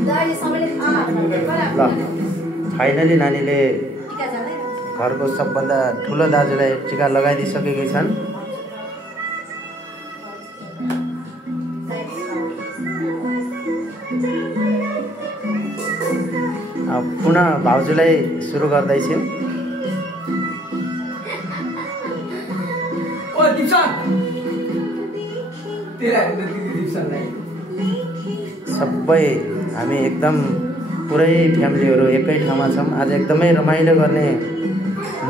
ल फाइनली नानीले घरको सबभन्दा ठुलो दाजुलाई टिका लगाइदिइसकेकी छन्। पुनः भाउजूलाई सुरु गर्दैछौँ। सबै हामी एकदम पुरै फ्यामिलीहरू एकै ठाउँमा छौँ। आज एकदमै रमाइलो गर्ने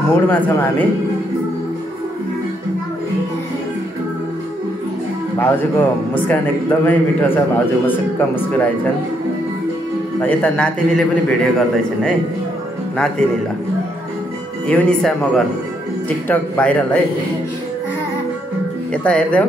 मुडमा छौँ हामी। भाउजूको मुस्कान एकदमै मिठो छ। भाउजू मुसुक्क मुस्कुराएछन्। यता नातिनीले पनि भिडियो गर्दैछन् है। नातिनी ल युनिसा मगर टिकटक भाइरल है। यता हेर्दै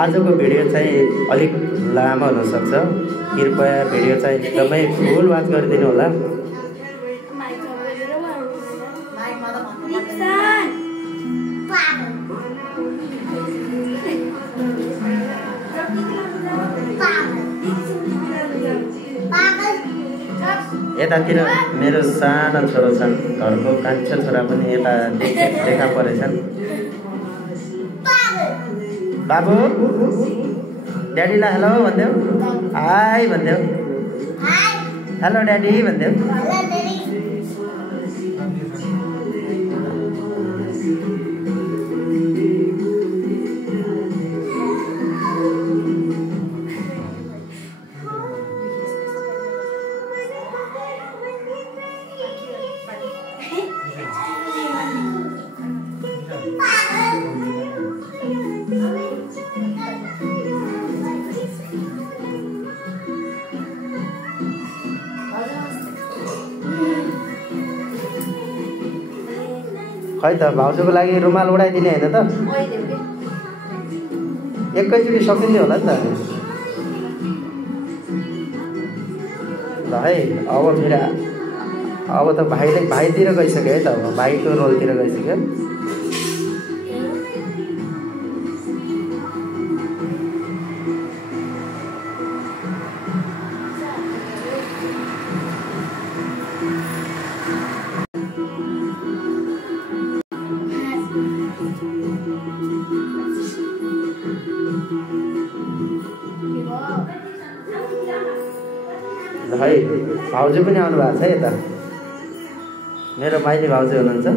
आजको भिडियो चाहिँ अलिक लामो हुनसक्छ। कृपया भिडियो चाहिँ एकदमै फुल वाच गरिदिनु होला। यतातिर मेरो सानो छोरो छन्। घरको कान्छो छोरा पनि यता देखा परेछन्। बाबु ड्याडीलाई हेलो भन्देऊ। हाई भन्देऊ। हेलो ड्याडी भन्देऊ। खै त भाउजूको लागि रुमाल उडाइदिने होइन त। एकैचोटि सकिँदै होला नि त। ल है अब फेरि अब त भाइतिर गइसक्यो है त। अब भाइको रोलतिर गइसक्यो। है भाउजू पनि आउनु भएको छ यता। मेरो माइली भाउजू हुनुहुन्छ।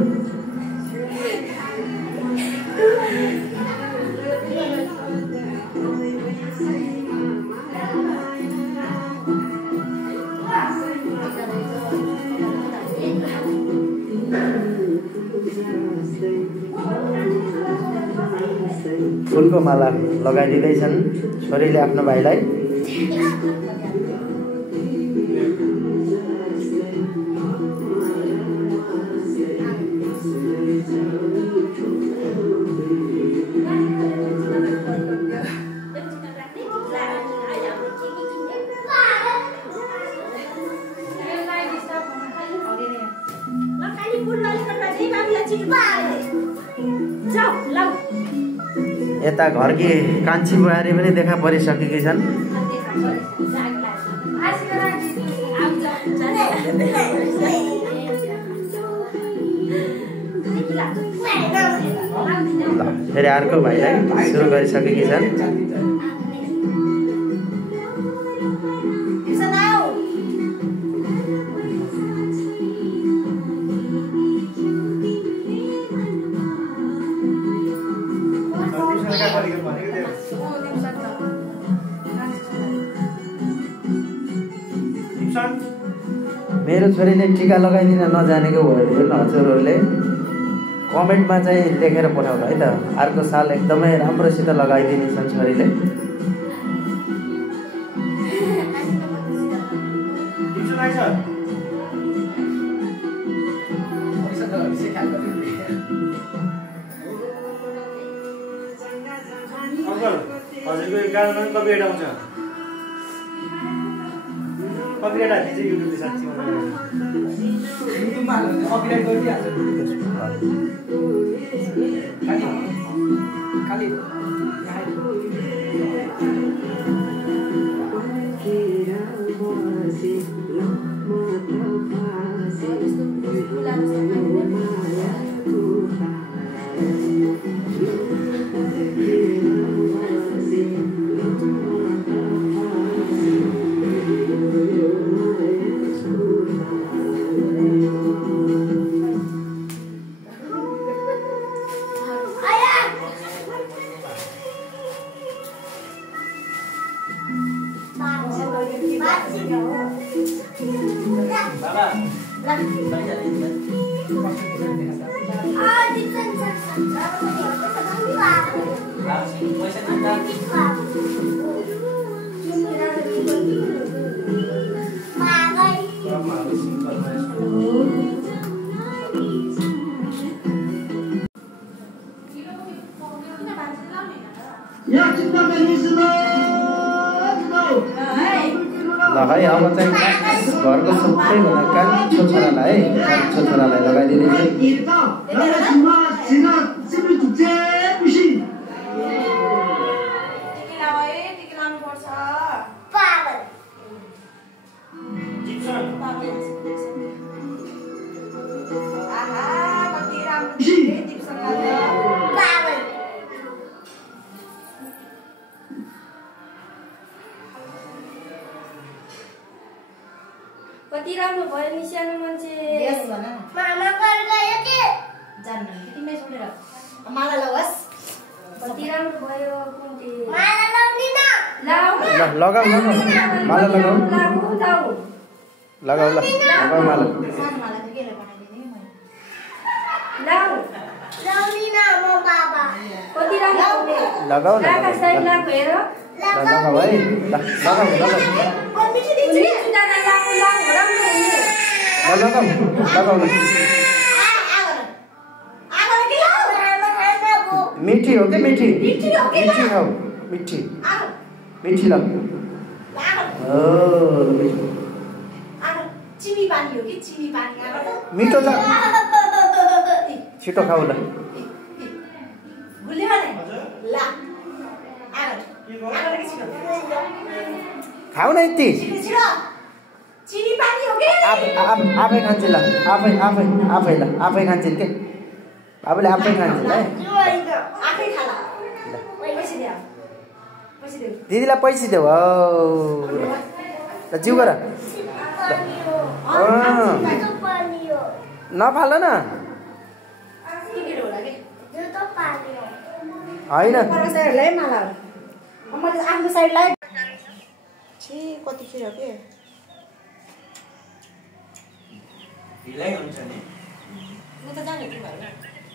फुलको माला लगाइदिँदैछन् छोरीले आफ्नो भाइलाई। यता घरकी कान्छी बुहारी पनि देखा परिसकेकी छन्। फेरि अर्को भाइलाई सुरु गरिसकेकी छन्। मेरो छोरीले टिका लगाइदिन नजानेको भयो भने हजुरहरूले कमेन्टमा चाहिँ लेखेर पठाउनु है त। अर्को साल एकदमै राम्रोसित लगाइदिने छन् छोरीले। हजुरको 11 मा कपी आउँछ। कपिराइट हाल्ने चाहिँ युट्युबले साँच्ची युट्युबमा हाल्नु कपिराइट गरिदिइहाल्छ खाली खाली ल है अब चाहिँ घरको सबैभन्दा कान्छो छोरालाई लगाइदिँदैछु कति राम्रो भयो नि सानो मान्छे यस भन न मामा घर गयो के जान्न तिमीलाई छोडेर माला लगाओस् कति राम्रो भयो कुन्ती माला लगाउनी न लाउ लगाऊ माला लगाऊ लगाऊ माला सानो माला त केले बनाइदिने मैले लाउ लाउनी न म बाबा कति राम्रो लगाऊ न लाका साइड लाको हेर लगाऊ है लगाऊ मिठी दिन्छ मिठी हो कि मिठी खाऊ मिठी ल चिनी पानी हो कि चिनी पानी मिठो छ छिटो खाऊ ल गुलियो नि ल खाऊ न यति चिनी पानी हो कि आफै खान्छ ल आफै खान्छ के बाबुले आफै खान्छ है आफै खाला पैसा दे दिदीलाई पैसा देऊ हो ल जिउ गर नफाल न होइन आफ्नो साइडलाई कतिखेर के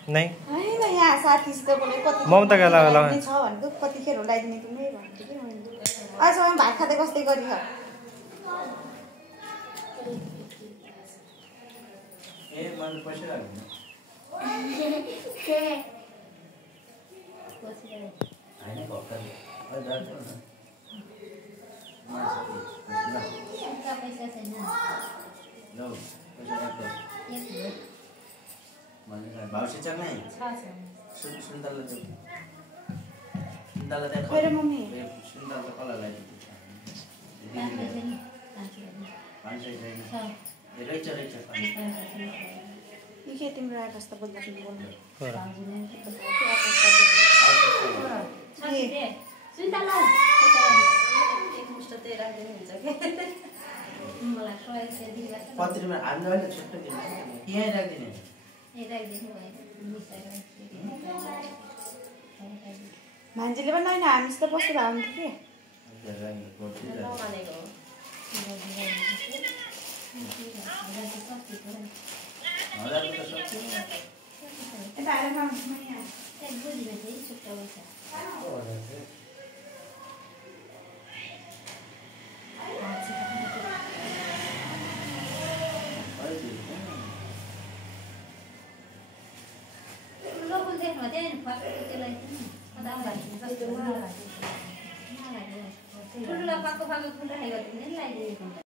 नहीं होइन यहाँ साथीसित बोले कति ममता का लगाउने छ भनेको कतिखेर लगाइदिने तिमी भन्थ्यो कि मैले अहिलेसम्म भात खाँदै कस्तै गरिह मेरो मम्मी के तिम्रो आकाश त बोल्दा बोल्नु मान्छेले पनि होइन हामीसित बसेर आउँथ्यो कि यता आएर ठुलो पाको पाको फुल राखेको